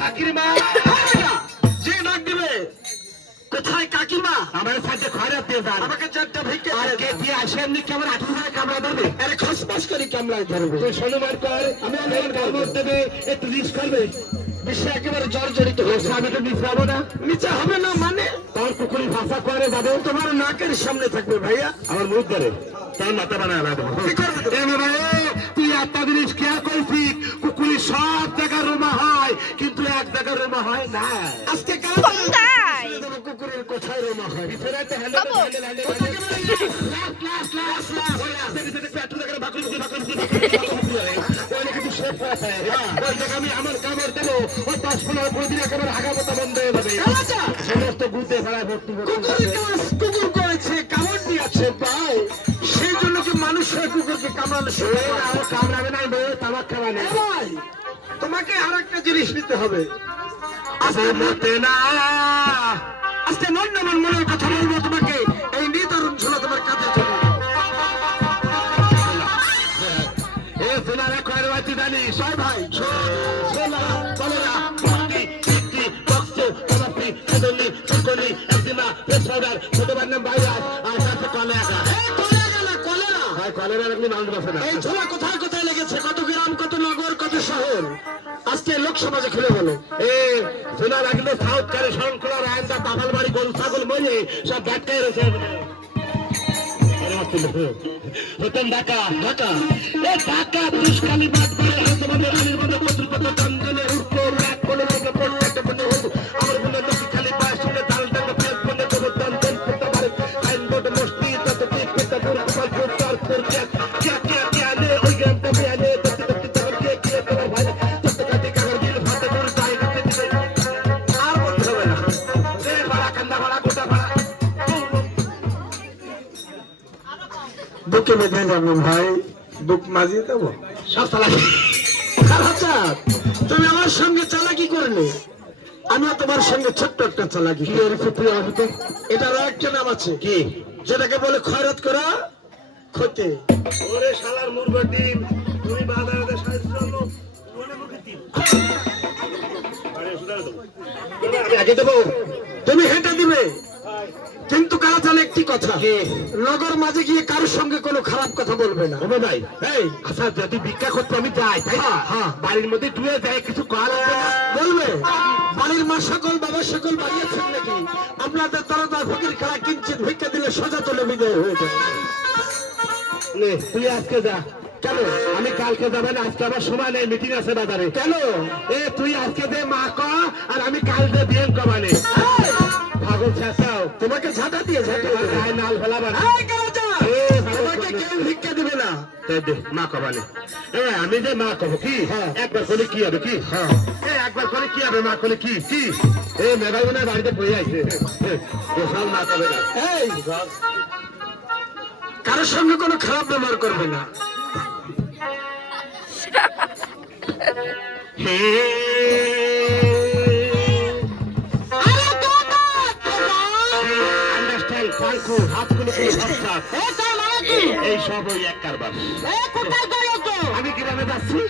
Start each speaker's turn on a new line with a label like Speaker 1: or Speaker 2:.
Speaker 1: কাকিমা
Speaker 2: যে ডাক দিবে কোথায় কাকিমা?
Speaker 1: আমার সাথে খয়রাত দিয়ে যান।
Speaker 2: আমাকে চারটা ভিক্ষে
Speaker 1: আর কে। দিয়ে আসেন নি কেমন আঠু ধরে কামড়া ধরবে?
Speaker 2: আরে খসবাস করে কামলায় ধরবে।
Speaker 1: তুই শনিবার কর আমি আমার কামড় দেবে একটু রিস্ক করবে।
Speaker 2: বিশ্বে একেবারে জড় জড়িত হয়েছে
Speaker 1: আমি তো মিশাবো না।
Speaker 2: নিচে হবে না মানে?
Speaker 1: তোর কুকুরি ভাষা করে যাবে।
Speaker 2: তোমার নাকের সামনে থাকবে ভাইয়া।
Speaker 1: আমার মুখ ধরে। তার মাথা বানায়
Speaker 2: কি
Speaker 1: এ, তুই জিনিস খেয়া করছিস কুকুরি সব জায়গায় রোমা হয় কিন্তু এক জায়গায় রোমা হয় না
Speaker 2: আজকে কুকুরের কোথায় হয়
Speaker 1: হয়ে আমার কামড় দেবো। ওই পনেরো প্রতিদিন একেবারে আগামতা বন্ধ হয়ে যাবে। সমস্ত ফেলায় ভর্তি
Speaker 2: কুকুর করেছে কামড় দিয়েছে পায় সেই জন্য কি মানুষ কুকুরকে কামড়ানো
Speaker 1: কামড়াবে না তামাক খাওয়া নেই
Speaker 2: তোমাকে আর একটা জিনিস নিতে হবে।
Speaker 1: আজকে মতে না।
Speaker 2: আজকে মন না মন মনের কথা বলব তোমাকে। এই নিদারুণ ঝোলা তোমার চলে
Speaker 1: এ সোনারা
Speaker 2: ভাই
Speaker 1: সোনা কলেরা ভক্তি কীর্তি রক্ত কলাপি কদলি চকলি একদিনা ফেস পাউডার ছোটবার নাম ভাইরাস আর সাথে কলেরা।
Speaker 2: কলেরা না কলেরা।
Speaker 1: ভাই কলেরা রাখলে মানুষ বাসে না।
Speaker 2: এই ঝোলা কোথায় কোথায় লেগেছে? কত শহর আজকে লোক সমাজে খুলে বলো
Speaker 1: এ সোনা রাখলে সাউথ কারে শরণখোলা রায়ন্দা পাগল বাড়ি গরু ছাগল মরে সব বাটকায় রয়েছে। ঢাকা ঢাকা। ঢাকা দুষ্কালী বাদ করে তোমাদের রানীর মধ্যে প্রচুর কত উঠল
Speaker 2: বেঁধে যাব ভাই? বুক মাজিয়ে দেবো।
Speaker 1: সব
Speaker 2: তুমি আমার সঙ্গে চালাকি করলে। আমিও তোমার সঙ্গে ছোট্ট একটা চালাকি এটারও একটা নাম আছে।
Speaker 1: কি?
Speaker 2: যেটাকে বলে খয়রাত করা ক্ষতি।
Speaker 1: ওরে শালার মুরগা ডিম তুমি সাহায্য দিন আমি আগে দেবো।
Speaker 2: তুমি হেঁটে দিবে। কিন্তু কারা জানে একটি কথা।
Speaker 1: কি?
Speaker 2: মাঝে গিয়ে কারোর সঙ্গে কোনো খারাপ কথা বলবে না।
Speaker 1: ওবে ভাই।
Speaker 2: এই
Speaker 1: আচ্ছা যদি ভিক্ষা করতে আমি যাই তাই না?
Speaker 2: হ্যাঁ, হ্যাঁ।
Speaker 1: বাড়ির মধ্যে টুয়ে যায় কিছু কল
Speaker 2: বলবে? বাড়ির মা সকল বাবা সকল বাড়িয়েছেন নাকি? আপনাদের তরতার ফকির খেলা কিঞ্চিত ভিক্ষা দিলে সোজা তুলে বিদায় হয়ে যাবে
Speaker 1: তুই আজকে যা। কেন? আমি কালকে যাবেন আজকে আমার সময় নেই মিটিং আছে বাজারে।
Speaker 2: কেন?
Speaker 1: এ তুই আজকে দে মা ক আর আমি কাল দে বিয়েন কমানে তাই দে মা কবানে এ আমি যে মা কব কি?
Speaker 2: হ্যাঁ।
Speaker 1: একবার করে কি হবে কি?
Speaker 2: হ্যাঁ।
Speaker 1: এ একবার করে কি হবে মা করে কি? কি? এ মেঘাই মনে বাড়িতে বই আছে গোসাল মা কবে না?
Speaker 2: এই! কারোর সঙ্গে কোনো খারাপ ব্যবহার করবে না।
Speaker 1: হে। ভরসা এই সব ওই এক কারবার। আমি কীভাবে যাচ্ছি।